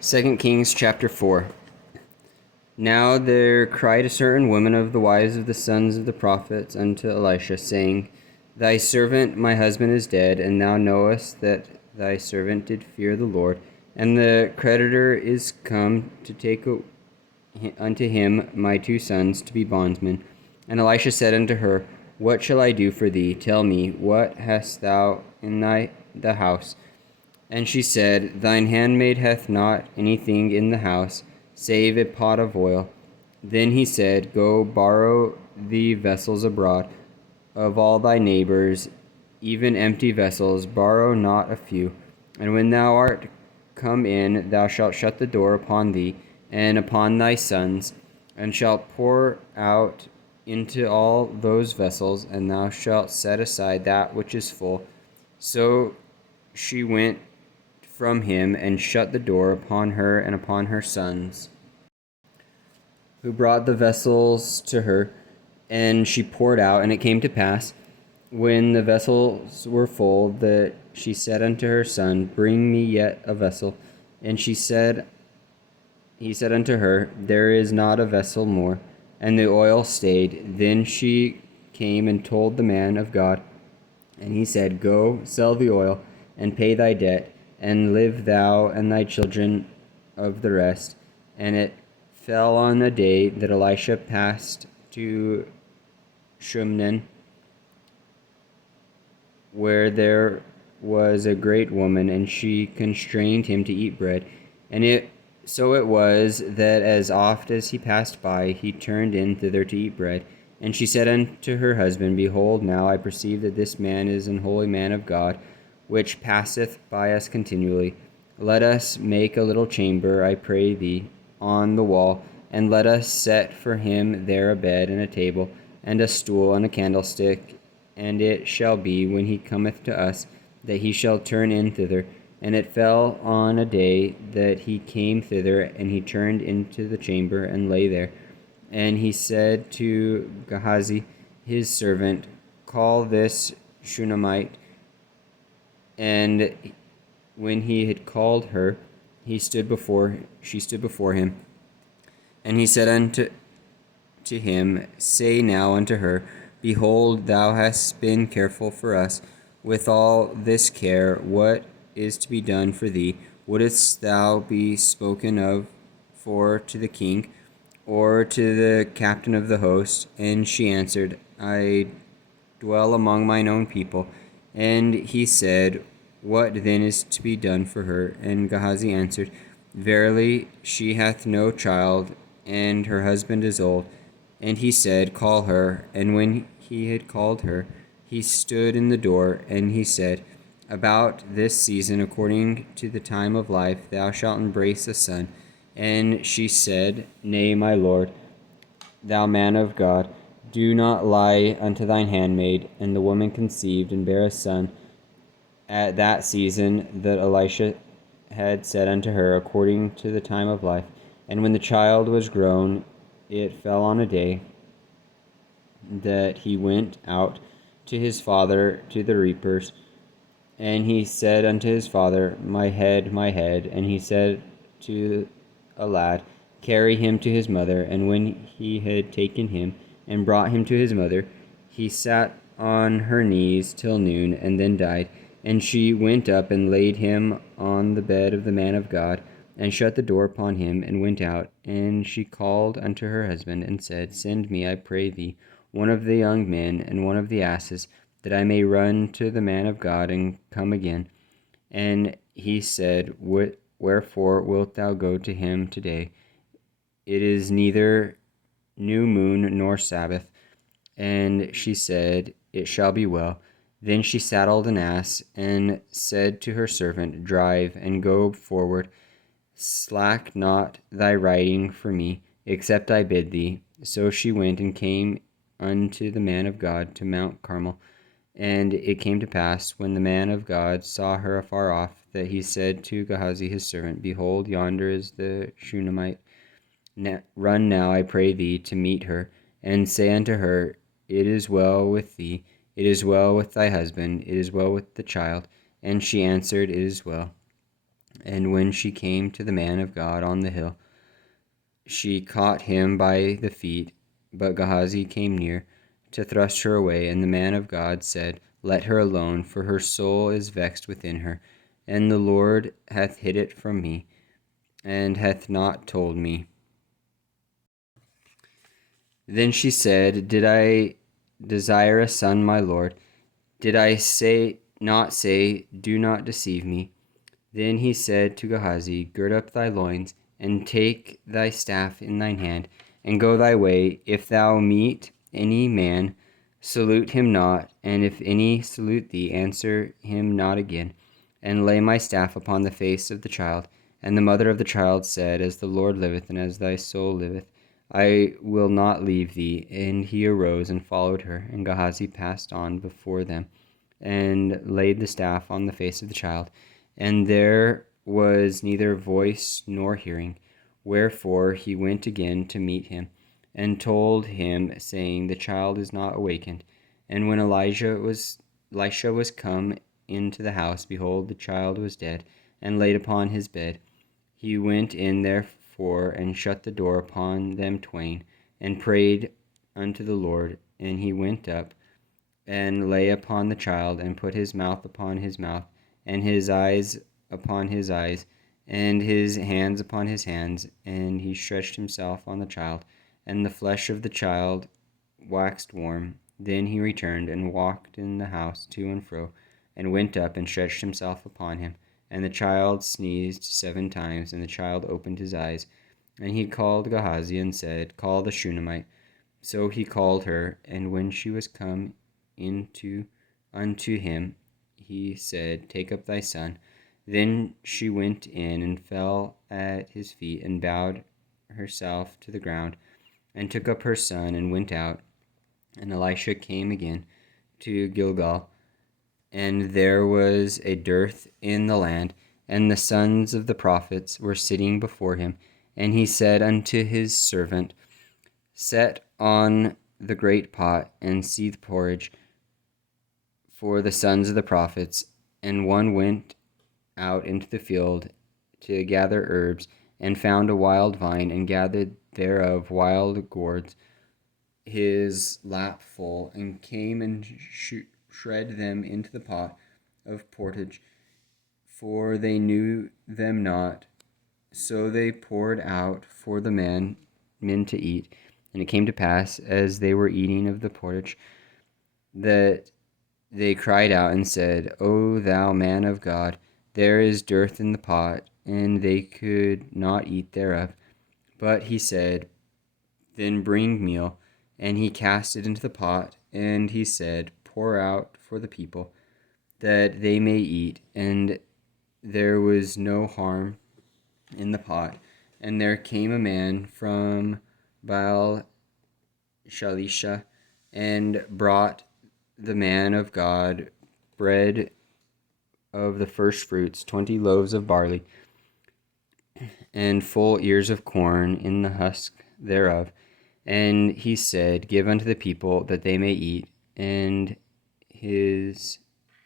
2 Kings chapter 4. Now there cried a certain woman of the wives of the sons of the prophets unto Elisha, saying, Thy servant my husband is dead, and thou knowest that thy servant did fear the Lord, and the creditor is come to take unto him my two sons to be bondsmen. And Elisha said unto her, What shall I do for thee? Tell me, what hast thou in the house? And she said, Thine handmaid hath not anything in the house, save a pot of oil. Then he said, Go borrow thee vessels abroad of all thy neighbors, even empty vessels, borrow not a few. And when thou art come in, thou shalt shut the door upon thee and upon thy sons, and shalt pour out into all those vessels, and thou shalt set aside that which is full. So she went from him and shut the door upon her and upon her sons, who brought the vessels to her, and she poured out. And it came to pass, when the vessels were full, that she said unto her son, Bring me yet a vessel. And he said unto her, There is not a vessel more. And the oil stayed. Then she came and told the man of God, and he said, Go, sell the oil, and pay thy debt, and live thou and thy children of the rest. And it fell on a day that Elisha passed to Shunem, where there was a great woman, and she constrained him to eat bread. And it was that as oft as he passed by, he turned in thither to eat bread. And she said unto her husband, Behold, now I perceive that this man is an holy man of God, which passeth by us continually. Let us make a little chamber, I pray thee, on the wall, and let us set for him there a bed, and a table, and a stool, and a candlestick. And it shall be, when he cometh to us, that he shall turn in thither. And it fell on a day that he came thither, and he turned into the chamber, and lay there. And he said to Gehazi his servant, Call this Shunammite. And when he had called her, she stood before him. And he said unto him, Say now unto her, Behold, thou hast been careful for us with all this care. What is to be done for thee? Wouldst thou be spoken of for to the king, or to the captain of the host? And she answered, I dwell among mine own people. And he said, What then is to be done for her? And Gehazi answered, Verily, she hath no child, and her husband is old. And he said, Call her. And when he had called her, he stood in the door, and he said, About this season, according to the time of life, thou shalt embrace a son. And she said, Nay, my lord, thou man of God, do not lie unto thine handmaid. And the woman conceived and bare a son at that season that Elisha had said unto her, according to the time of life. And when the child was grown, it fell on a day that he went out to his father to the reapers. And he said unto his father, My head, my head. And he said to a lad, Carry him to his mother. And when he had taken him and brought him to his mother, he sat on her knees till noon, and then died. And she went up and laid him on the bed of the man of God, and shut the door upon him, and went out. And she called unto her husband, and said, Send me, I pray thee, one of the young men, and one of the asses, that I may run to the man of God, and come again. And he said, Wherefore wilt thou go to him today? It is neither new moon nor Sabbath. And she said, It shall be well. Then she saddled an ass, and said to her servant, Drive, and go forward. Slack not thy riding for me, except I bid thee. So she went and came unto the man of God to Mount Carmel. And it came to pass, when the man of God saw her afar off, that he said to Gehazi his servant, Behold, yonder is the Shunammite. Run now, I pray thee, to meet her, and say unto her, It is well with thee, it is well with thy husband, it is well with the child. And she answered, It is well. And when she came to the man of God on the hill, she caught him by the feet, but Gehazi came near to thrust her away, and the man of God said, Let her alone, for her soul is vexed within her, and the Lord hath hid it from me, and hath not told me. Then she said, Did I desire a son, my Lord? Did I not say, Do not deceive me? Then he said to Gehazi, Gird up thy loins, and take thy staff in thine hand, and go thy way. If thou meet any man, salute him not, and if any salute thee, answer him not again. And lay my staff upon the face of the child. And the mother of the child said, As the Lord liveth, and as thy soul liveth, I will not leave thee. And he arose and followed her, and Gehazi passed on before them, and laid the staff on the face of the child. And there was neither voice nor hearing. Wherefore he went again to meet him, and told him, saying, The child is not awakened. And when Elisha was come into the house, behold, the child was dead, and laid upon his bed. He went in therefore, and shut the door upon them twain, and prayed unto the Lord. And he went up, and lay upon the child, and put his mouth upon his mouth, and his eyes upon his eyes, and his hands upon his hands, and he stretched himself on the child, and the flesh of the child waxed warm. Then he returned, and walked in the house to and fro, and went up, and stretched himself upon him. And the child sneezed 7 times, and the child opened his eyes. And he called Gehazi, and said, Call the Shunammite. So he called her, and when she was come unto him, he said, Take up thy son. Then she went in, and fell at his feet, and bowed herself to the ground, and took up her son, and went out. And Elisha came again to Gilgal, and there was a dearth in the land, and the sons of the prophets were sitting before him. And he said unto his servant, Set on the great pot, and seethe porridge for the sons of the prophets. And one went out into the field to gather herbs, and found a wild vine, and gathered thereof wild gourds, his lap full, and came and shred them into the pot of portage, for they knew them not. So they poured out for the men to eat. And it came to pass, as they were eating of the portage, that they cried out and said, O thou man of God, there is dearth in the pot. And they could not eat thereof. But he said, Then bring meal. And he cast it into the pot. And he said, Pour out for the people, that they may eat. And there was no harm in the pot. And there came a man from Baal Shalisha, and brought the man of God bread of the first fruits, 20 loaves of barley, and full ears of corn in the husk thereof. And he said, Give unto the people, that they may eat. And his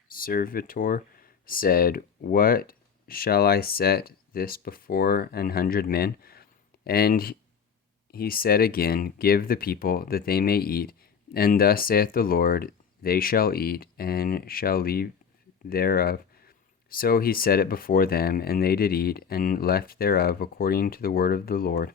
servitor said, What shall I set this before 100 men? And he said again, Give the people, that they may eat. And thus saith the Lord, They shall eat, and shall leave thereof. So he set it before them, and they did eat, and left thereof, according to the word of the Lord.